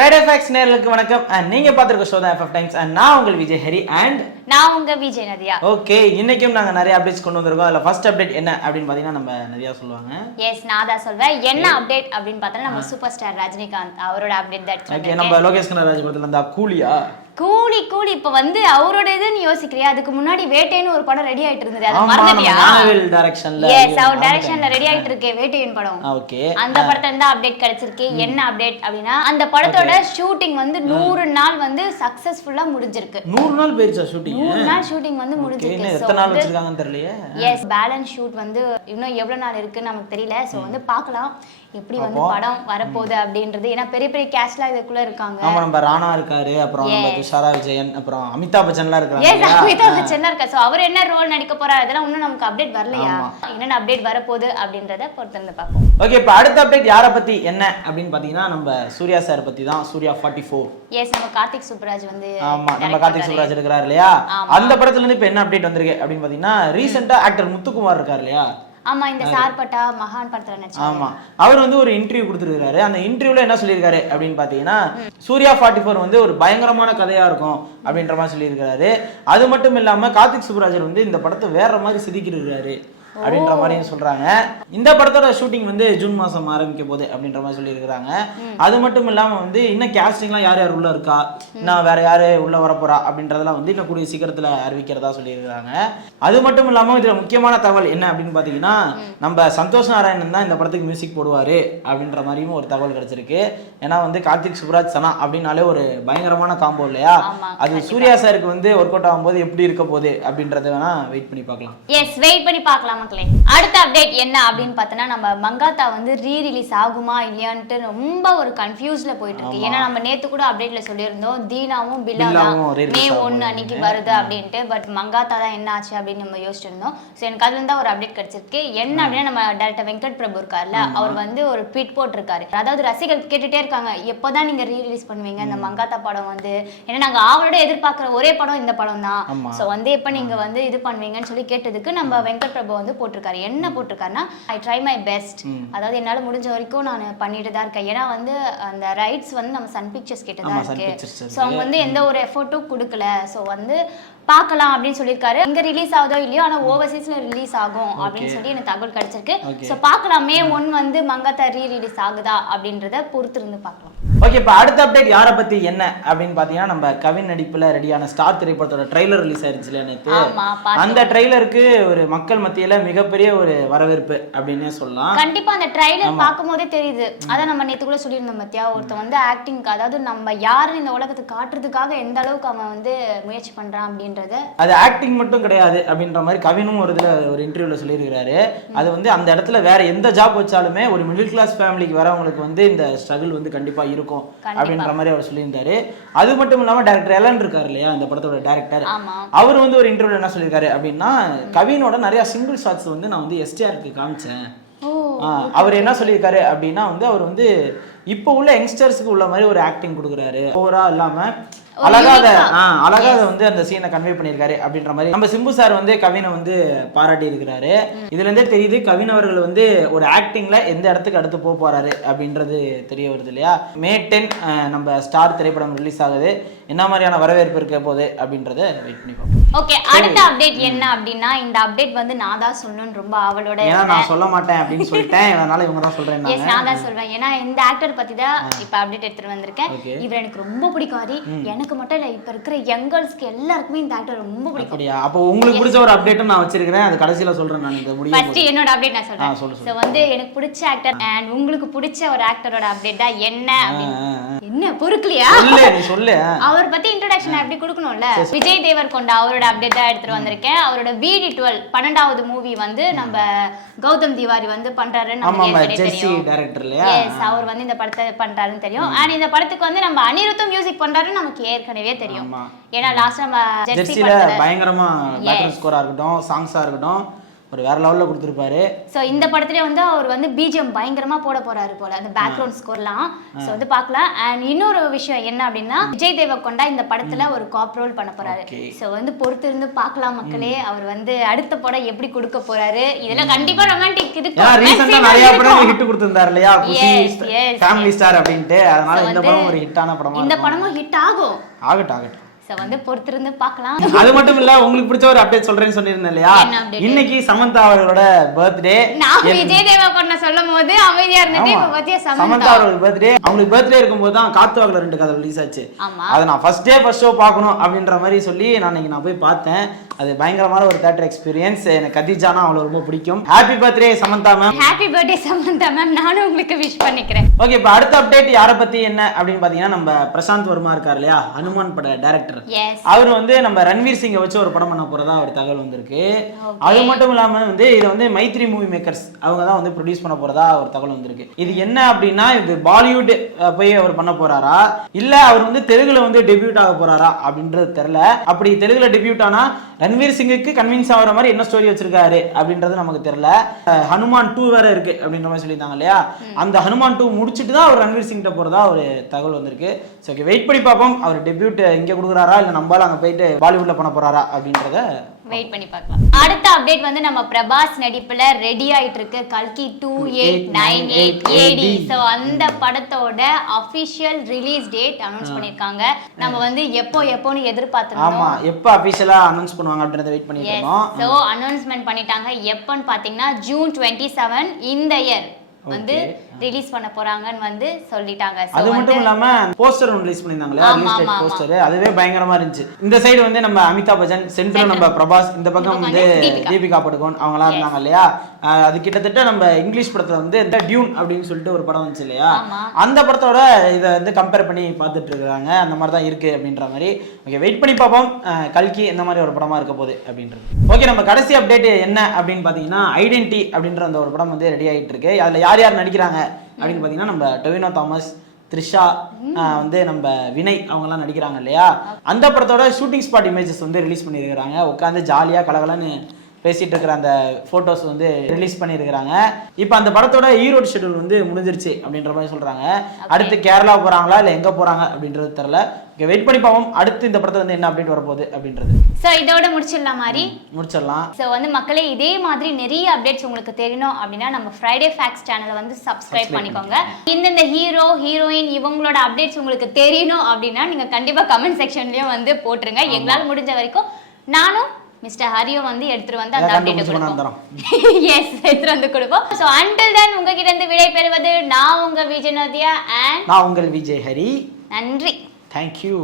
Friday facts நேயர்களுக்கு வணக்கம். நீங்க பார்த்திருக்க ஷோ தான் FF டைம்ஸ் அண்ட் நான் உங்கள் விஜய் ஹரி அண்ட் நான் உங்க விஜய் நதியா. ஓகே, இன்னைக்கும் நாங்க நிறைய அப்டேட்ஸ் கொண்டு வந்திருக்கோம். அதுல ஃபர்ஸ்ட் அப்டேட் என்ன அப்படின்னு பாத்தீங்கன்னா நம்ம நதியா சொல்லுவாங்க. எஸ், நான் தான் சொல்வேன். என்ன அப்டேட் அப்படின்னு பார்த்தா நம்ம சூப்பர் ஸ்டார் ரஜினிகாந்த் அவரோட அப்டேட் தான். ஓகே, நம்ம லோகேஷ் கனகராஜ் படத்துல அந்த கூலியா கூலி இப்ப வந்து அவரோட இதுன்னு யோசிக்கிறியா? அதுக்கு முன்னாடி வேட்டைன்னு ஒரு படம் ரெடி ஆயிட்டு இருந்தது, அதை மறந்துட்டியா? மானவேல் டைரக்ஷன்ல. எஸ், அவர் டைரக்ஷன்ல ரெடி ஆயிட்டு இருக்கே வேட்டையின் படம். ஓகே, அந்த படத்துல இருந்து அப்டேட் கிடைச்சிருக்கு. என்ன அப்டேட் அப்படின்னா அந்த படத்தோட ஷூட்டிங் வந்து 100 நாள் வந்து சக்சஸ்ஃபுல்லா முடிஞ்சிருக்கு. 100 நாள் போயிருச்சா ஷூட்டிங்? 100 நாள் ஷூட்டிங் வந்து முடிஞ்சிருக்கு. எத்தனை நாள் வச்சிருக்காங்கன்னு தெரியலையே. எஸ், பேலன்ஸ் ஷூட் வந்து இன்னும் எவ்வளவு நாள் இருக்குன்னு நமக்கு தெரியல. சோ வந்து பார்க்கலாம் எப்படி வந்து படம் வரப்போகுது அப்படின்றது. ஏன்னா பெரிய பெரிய கேஸ்ட்லாம் இதுக்குள்ள இருக்காங்க. ஆமா, நம்ம ராணா இருக்காரு, அப்புறம் நம்ம துஷாரா விஜயன், அப்புறம் அமிதாப் பச்சன்லாம் இருக்காங்க. எஸ், அமிதாப் பச்சன் இருக்கா. சோ அவர் என்ன ரோல் நடிக்க போறாரு அதெல்லாம் இன்னும் நமக்கு அப்டேட் வரலையா? என்னென்ன அப்டேட் வரப்போகுது அப்படின்றத பொறுத்திருந்து பார்ப்போம். ஓகே, இப்போ அடுத்த அப்டேட் யாரை பத்தி என்ன அப்படின்னு பாத்தீங்கன்னா நம்ம சூர்யா சார் பத்தி தான். சூர்யா 44. எஸ், நம்ம கார்த்திக் சுப்ராஜ் வந்து ஆமா, நம்ம கார்த்திக் சுப்ராஜ் இருக்கிறாரு இல்லையா? அந்த படத்துல இருந்து இப்போ என்ன அப்டேட் வந்திருக்கு அப்படின்னு பாத்தீங்கன்னா ரீசெண்டா ஆக்டர் முத்துக்குமார் இருக்காரு இல்லையா? ஆமா, இந்த சார்பட்டா மகான் படத்துல நடிச்சாரு. ஆமா, அவர் வந்து ஒரு இன்டர்வியூ கொடுத்துருக்காரு. அந்த இன்டர்வியூல என்ன சொல்லியிருக்காரு அப்படின்னு பாத்தீங்கன்னா சூர்யா 44 வந்து ஒரு பயங்கரமான கதையா இருக்கும் அப்படின்ற மாதிரி சொல்லியிருக்காரு. அது மட்டும் இல்லாம கார்த்திக் சுப்ராஜர் வந்து இந்த படத்தை வேற மாதிரி செதுக்கிருக்காரு அப்படின்ற மாதிரியும் சொல்றாங்க. இந்த படத்தோட ஷூட்டிங் வந்து ஜூன் மாசம் ஆரம்பிக்க போகுது அப்படின்ற மாதிரி சொல்லியிருக்காங்க. அது மட்டும் இல்லாம வந்து இன்னும் கேஸ்டிங்லாம் யார் யார் உள்ள இருக்கா, இன்னும் வேற யாரு உள்ள வரப்போறா அப்படின்றதெல்லாம் வந்து இன்னும் கூடிய சீக்கிரத்துல அறிவிக்கிறதா சொல்லியிருக்காங்க. அது மட்டும் இல்லாம இதுல முக்கியமான தகவல் என்ன அப்படின்னு பாத்தீங்கன்னா நம்ம சந்தோஷ் நாராயணன் தான் இந்த படத்துக்கு மியூசிக் போடுவாரு அப்படின்ற மாதிரியும் ஒரு தகவல் கிடைச்சிருக்கு. ஏன்னா வந்து கார்த்திக் சுப்ராஜ் சனா அப்படின்னாலே ஒரு பயங்கரமான காம்போ இல்லையா? அது சூர்யா சாருக்கு வந்து ஒர்க் அவுட் ஆகும்போது எப்படி இருக்க போகுது அப்படின்றத வேணா வெயிட் பண்ணி பார்க்கலாம். எஸ், வெயிட் பண்ணி பார்க்கலாம். அடுத்த அப்டேட் என்ன அப்படின்னு பார்த்தோன்னா நம்ம மங்காத்தா வந்து ரீரிலீஸ் ஆகுமா இல்லையான்ட்டு ரொம்ப ஒரு கன்ஃபியூஸ்ல போயிட்டு இருக்கு. ஏன்னா நம்ம நேத்து கூட அப்டேட்ல சொல்லியிருந்தோம் தீனாவும் பில்லாவும் மே 1 அன்னைக்கு வருது அப்படின்ட்டு. பட் மங்காத்தா தான் என்ன ஆச்சு அப்படின்னு நம்ம யோசிச்சிருந்தோம். ஸோ எனக்கு அதுல இருந்தா ஒரு அப்டேட் கிடைச்சிருக்கு. என்ன அப்படின்னா நம்ம டைரக்டர் வெங்கட் பிரபு இருக்காருல்ல, அவர் வந்து ஒரு ட்வீட் போட்டிருக்காரு. அதாவது ரசிகர்கள் கேட்டுட்டே இருக்காங்க எப்போதான் நீங்க ரீரிலீஸ் பண்ணுவீங்க இந்த மங்காத்தா படம் வந்து, ஏன்னா நாங்க அவரோட எதிர்பார்க்குற ஒரே படம் இந்த படம் தான். ஸோ வந்து எப்ப நீங்க வந்து இது பண்ணுவீங்கன்னு சொல்லி கேட்டதுக்கு நம்ம வெங்கட் பிரபு வந்து போட்டிருக்காரு. என்ன போட்டிருக்காருன்னா ஐ ட்ரை மை பெஸ்ட், அதாவது என்னால முடிஞ்ச வரைக்கும் நான் பண்ணிட்டு தான் இருக்கேன். ஏன்னா வந்து அந்த ரைட்ஸ் வந்து நம்ம சன் பிக்சர்ஸ் கிட்ட தான் இருக்கு. ஸோ அவங்க வந்து எந்த ஒரு எஃபர்ட்டும் கொடுக்கல. ஸோ வந்து பார்க்கலாம் அப்படின்னு சொல்லியிருக்காரு. இங்க ரிலீஸ் ஆகுதோ இல்லையோ ஆனா ஓவர்சீஸ்ல ரிலீஸ் ஆகும் அப்படின்னு சொல்லி எனக்கு தகவல் கிடைச்சிருக்கு. ஸோ பார்க்கலாம் மே 1 வந்து மங்காத்தா ரீரிலீஸ் ஆகுதா அப்படின்றத பொறுத்து இருந்து பார்க்கலாம். ஓகே, இப்போ அடுத்த அப்டேட் யாரை பத்தி என்ன அப்படின்னு பாத்தீங்கன்னா நம்ம கவின் நடிப்புல ரெடியான ஸ்டார் திரைப்படத்தோட ட்ரெய்லர் ரிலீஸ் ஆயிருச்சு நேத்து. அந்த ட்ரெய்லருக்கு ஒரு மக்கள் மத்தியில மிகப்பெரிய ஒரு வரவேற்பு அப்படின்னே சொல்லலாம். கண்டிப்பா அந்த ட்ரெய்லர் பார்க்கும் போதே தெரியுது. அதான் நம்ம நேத்து கூட சொல்லியிருந்தோம் பத்தியா, ஒருத்தன் வந்து ஆக்டிங், அதாவது நம்ம யாருன்னு இந்த உலகத்துக்கு காட்டுறதுக்காக எந்த அளவுக்கு அவன் வந்து முயற்சி பண்றான் அப்படின்றத. அது ஆக்டிங் மட்டும் கிடையாது அப்படின்ற மாதிரி கவினும் ஒரு இன்டர்வியூல சொல்லியிருக்காரு. அது வந்து அந்த இடத்துல வேற எந்த ஜாப் வச்சாலுமே ஒரு மிடில் கிளாஸ் ஃபேமிலிக்கு வரவங்களுக்கு வந்து இந்த ஸ்ட்ரகிள் வந்து கண்டிப்பா இருக்கும் அப்படின்ற மாதிரி அவர் சொல்லியிருந்தாரு. அது மட்டும் இல்லாம டைரக்டர் எலன் இருக்காரு இல்லையா, இந்த படத்தோட டைரக்டர், அவர் வந்து ஒரு இன்டர்வியூல என்ன சொல்லியிருக்காரு அப்படின்னா கவினோட நிறைய சிங்கிள் ஷாட்ஸ் வந்து நான் வந்து STRக்கு காமிச்சேன். அவர் என்ன சொல்லியிருக்காரு அப்படின்னா வந்து அவர் வந்து இப்போ உள்ள யங்ஸ்டர்ஸ்க்கு உள்ள மாதிரி ஒரு ஆக்டிங் கொடுக்குறாரு. ஓவரா இல்லாம அழகா வந்து அந்த சீனை கன்வே பண்ணியிருக்காரு அப்படின்ற மாதிரி நம்ம சிம்பு சார் வந்து கவினை வந்து பாராட்டி இருக்கிறாரு. இதுல இருந்தே தெரியுது கவின் அவர்கள் வந்து ஒரு ஆக்டிங்ல எந்த இடத்துக்கு அடுத்து போக போறாரு அப்படின்றது தெரிய வருது இல்லையா? மே 10 நம்ம ஸ்டார் திரைப்படம் ரிலீஸ் ஆகுது. என்ன மாதிரியான வரவேற்பு இருக்க போகுது அப்படின்றத வெயிட் பண்ணி பார்ப்போம். ஓகே, அடுத்த அப்டேட் என்ன அப்படின்னா இந்த அப்டேட் வந்து நான் தான் சொல்லணும்னு ரொம்ப அவளோட, ஏன்னா நான் சொல்ல மாட்டேன் அப்படின்னு சொல்லிட்டேன், அதனால இவங்க தான் சொல்றேன். எஸ், நான் தான் சொல்வேன். ஏன்னா இந்த ஆக்டர் பத்தி தான் இப்ப அப்டேட் எடுத்துட்டு வந்திருக்கேன். இவர் எனக்கு ரொம்ப பிடிக்கும். ஹரி, எனக்கு மட்டும் இல்ல, இப்ப இருக்கிற யங்கர்ஸ்க்கு எல்லாருக்குமே இந்த ஆக்டர் ரொம்ப பிடிக்கும். அப்படியா? அப்போ உங்களுக்கு பிடிச்ச ஒரு அப்டேட்டும் நான் வச்சிருக்கேன், அது கடைசியில சொல்றேன். நான் இந்த முடிவு ஃபர்ஸ்ட் என்னோட அப்டேட் நான் சொல்றேன். சோ வந்து எனக்கு பிடிச்ச ஆக்டர் அண்ட் உங்களுக்கு பிடிச்ச ஒரு ஆக்டரோட அப்டேட் தான் என்ன என்ன பொறுக்கலையா? சொல்லு, நீ சொல்லு. அவர் பத்தி இன்ட்ரோடக்ஷன் எப்படி கொடுக்கணும்ல. விஜய் தேவர்கொண்டா அவரோட அப்டேட் தான் எடுத்துட்டு வந்திருக்கேன். அவரோட BD12 12வது மூவி வந்து நம்ம கௌதம் திவாரி வந்து பண்றாருன்னு நமக்கு தெரியும். டைரக்டர் இல்லையா? எஸ், அவர் வந்து இந்த படத்தை பண்றாருன்னு தெரியும். அண்ட் இந்த படத்துக்கு வந்து நம்ம அனிருத்தும் மியூசிக் பண்றாருன்னு நமக்கு ஏற்கனவே தெரியும். ஏன்னா லாஸ்ட் நம்ம ஜெர்சில பயங்கரமா பேக்ரவுண்ட் ஸ்கோரா இருக்கட்டும், சாங்ஸா இருக்கட்டும், ஒரு வேற லெவல்ல கொடுத்துருப்பாரு. ஸோ இந்த படத்துல வந்து அவர் வந்து பிஜிஎம் பயங்கரமா போட போறாரு போல, அந்த பேக்ரவுண்ட் ஸ்கோர்லாம். ஸோ வந்து பார்க்கலாம். அண்ட் இன்னொரு விஷயம் என்ன அப்படின்னா, விஜய் தேவரகொண்டா இந்த படத்துல ஒரு காப் ரோல் பண்ண போறாரு. ஸோ வந்து பொறுத்து இருந்து பார்க்கலாம் மக்களே, அவர் வந்து அடுத்த படம் எப்படி கொடுக்க போறாரு. இதெல்லாம் கண்டிப்பா ரொமான்டிக் இருக்கும். ரீசன்ட்டா நிறைய படம் ஹிட் கொடுத்திருந்தாரு இல்லையா, குஷி ஃபேமிலி ஸ்டார் அப்படின்ட்டு. அதனால இந்த படம் ஒரு ஹிட்டான படமா, இந்த படமும் ஹிட் ஆகும். ஆகட்டும். சோ வந்து பொறுத்திருந்து பார்க்கலாம். அது மட்டும் இல்ல, உங்களுக்கு பிடிச்ச ஒரு அப்டேட் சொல்றேன்னு சொல்லிருந்தேன் இல்லையா, இன்னைக்கு சமந்தா அவர்களோட பர்த்டே. நான் விஜய் தேவரகொண்டா சொல்லும்போது அமைதியா இருந்துட்டு இப்ப பத்தியா சமந்தா அவர்கள் பர்த்டே. அவங்களுக்கு பர்த்டே இருக்கும்போது தான் காத்துவாக்குல 2 கதை ரிலீஸ் ஆச்சு. அதை நான் ஃபர்ஸ்ட் ஷோ பார்க்கணும் அப்படின்ற மாதிரி சொல்லி நான் போய் பார்த்தேன். அது பயங்கரமான ஒரு தியேட்டர் எக்ஸ்பீரியன்ஸ். எனக்கு கதிஜானா அவளை ரொம்ப பிடிக்கும். Happy birthday Samantha ma'am. Happy birthday Samantha ma'am. நானும் உங்களுக்கு விஷ் பண்ணிக்கிறேன். ஓகே, இப்போ அடுத்த அப்டேட் யாரை பத்தி என்ன அப்படின்னு பாத்தீங்கன்னா, நம்ம பிரசாந்த் வர்மா இருக்கார் இல்லையா, ஹனுமான் பட டைரக்டர். அவர் வந்து நம்ம ரன்வீர் சிங்கை வச்சு ஒரு படம் பண்ண போறதா ஒரு தகவல் வந்திருக்கு. அது மட்டும் இல்லாம வந்து இதை வந்து மைத்ரி மூவி மேக்கர்ஸ் அவங்க தான் வந்து ப்ரொடியூஸ் பண்ண போறதா ஒரு தகவல் வந்திருக்கு. இது என்ன அப்படின்னா, இது பாலிவுட் போய் அவர் பண்ண போறாரா இல்ல அவர் வந்து தெலுங்குல வந்து டெபியூட் ஆக போறாரா அப்படின்றது தெரியல. அப்படி தெலுங்குல டெபியூட் ஆனா ரன்வீர் சிங்குக்கு கன்வின்ஸ் ஆகிற மாதிரி என்ன ஸ்டோரி வச்சிருக்காரு அப்படின்றது நமக்கு தெரியல. ஹனுமான் 2 வேற இருக்கு அப்படின்ற மாதிரி சொல்லியிருந்தாங்க இல்லையா, அந்த ஹனுமான் 2 முடிச்சுட்டு தான் அவர் ரன்வீர் சிங்கிட்ட போறதா ஒரு தகவல் வந்திருக்கு. ஸோ ஓகே, வெயிட் பண்ணி பார்ப்போம். அவர் டெபியூட் இங்க கொடுக்குறாரா இல்ல நம்மளால அங்க போயிட்டு பாலிவுட்ல பண்ண போறாரா அப்படின்றத வெயிட் பண்ணி பார்க்கலாம். அடுத்த அப்டேட் வந்து நம்ம பிரபாஸ் நடிப்புல ரெடி ஆயிட்டு இருக்கு கல்கி 2898 AD. சோ அந்த படத்தோட அபிஷியல் ரிலீஸ் டேட் அனௌன்ஸ் பண்ணிருக்காங்க. நம்ம வந்து எப்போன்னு எதிர்பார்த்திருந்தோம். ஆமா, எப்போ அபிஷியலா அனௌன்ஸ் பண்ணுவாங்க அப்படின்றத வெயிட் பண்ணிட்டு இருக்கோம். சோ அனௌன்ஸ்மென்ட் பண்ணிட்டாங்க. எப்பன்னு பாத்தீங்கன்னா ஜூன் 27 இந்த இயர் வந்து ரிலீஸ் பண்ண போறாங்கன்னு வந்து சொல்லிட்டாங்க. அது மட்டும் இல்லாம போஸ்டர் ஒன்று ரிலீஸ் பண்ணிருந்தாங்களே, ரிலீஸ் டேட் போஸ்டர், அதுவே பயங்கரமா இருந்துச்சு. இந்த சைடு வந்து நம்ம அமிதாப் பச்சன், சென்ட்ரல் நம்ம பிரபாஸ், இந்த பக்கம் வந்து தீபிகா படுகோன் அவங்கலாம் இருந்தாங்க இல்லையா. அது கிட்டத்தட்ட நம்ம இங்கிலீஷ் படத்துல வந்து இந்த டியூன் அப்படின்னு சொல்லிட்டு ஒரு படம் வந்துச்சு இல்லையா, அந்த படத்தோட இதை வந்து கம்பேர் பண்ணி பார்த்துட்டு இருக்காங்க. அந்த மாதிரி தான் இருக்கு அப்படின்ற மாதிரி. ஓகே, வெயிட் பண்ணி பார்ப்போம் கல்கி இந்த மாதிரி ஒரு படமா இருக்க போகுது அப்படின்றது. ஓகே, நம்ம கடைசி அப்டேட் என்ன அப்படின்னு பாத்தீங்கன்னா, ஐடென்டி அப்படின்ற அந்த ஒரு படம் வந்து ரெடி ஆகிட்டு இருக்கு. அதுல யார் யார் நடிக்கிறாங்க அப்படின்னு பாத்தீங்கன்னா, நம்ம டொவினோ தாமஸ், த்ரிஷா, வந்து நம்ம வினய் அவங்கெல்லாம் நடிக்கிறாங்க இல்லையா. அந்த படத்தோட ஷூட்டிங் ஸ்பாட் இமேஜஸ் வந்து ரிலீஸ் பண்ணியிருக்கிறாங்க. உட்காந்து ஜாலியாக கலகலன்னு பேசிட்டு இருக்கிற அந்த போட்டோஸ் வந்து ரிலீஸ் பண்ணியிருக்கிறாங்க. இப்போ அந்த படத்தோட ஈரோடு ஷெட்யூல் வந்து முடிஞ்சிருச்சு அப்படின்ற மாதிரி சொல்றாங்க. அடுத்து கேரளா போறாங்களா இல்லை எங்க போறாங்க அப்படின்றது தெரியல. வெயிட் பண்ணி பார்ப்போம் அடுத்து இந்த படத்துல வந்து என்ன அப்டேட் வரப்போகுது அப்படின்றது. சோ இதோட முடிச்சிடலாம் மாதிரி முடிச்சிடலாம். சோ வந்து மக்களே, இதே மாதிரி நிறைய அப்டேட்ஸ் உங்களுக்கு தெரியணும் அப்படின்னா நம்ம ஃப்ரைடே ஃபேக்ட்ஸ் சேனலை வந்து சப்ஸ்கிரைப் பண்ணிக்கோங்க. இந்த ஹீரோ ஹீரோயின் இவங்களோட அப்டேட்ஸ் உங்களுக்கு தெரியணும் அப்படின்னா நீங்க கண்டிப்பா கமெண்ட் செக்ஷன்லயும் வந்து போட்டுருங்க. எங்களால் முடிஞ்ச வரைக்கும் நானும் மிஸ்டர் ஹரியோ வந்து எடுத்துட்டு வந்து அந்த அப்டேட் கொடுப்போம். எஸ், எடுத்துட்டு வந்து கொடுப்போம். சோ until then உங்ககிட்ட இருந்து விடை பெறுவது நான் உங்க விஜய் நதியா and நான் உங்கள் விஜய் ஹரி. நன்றி. Thank you.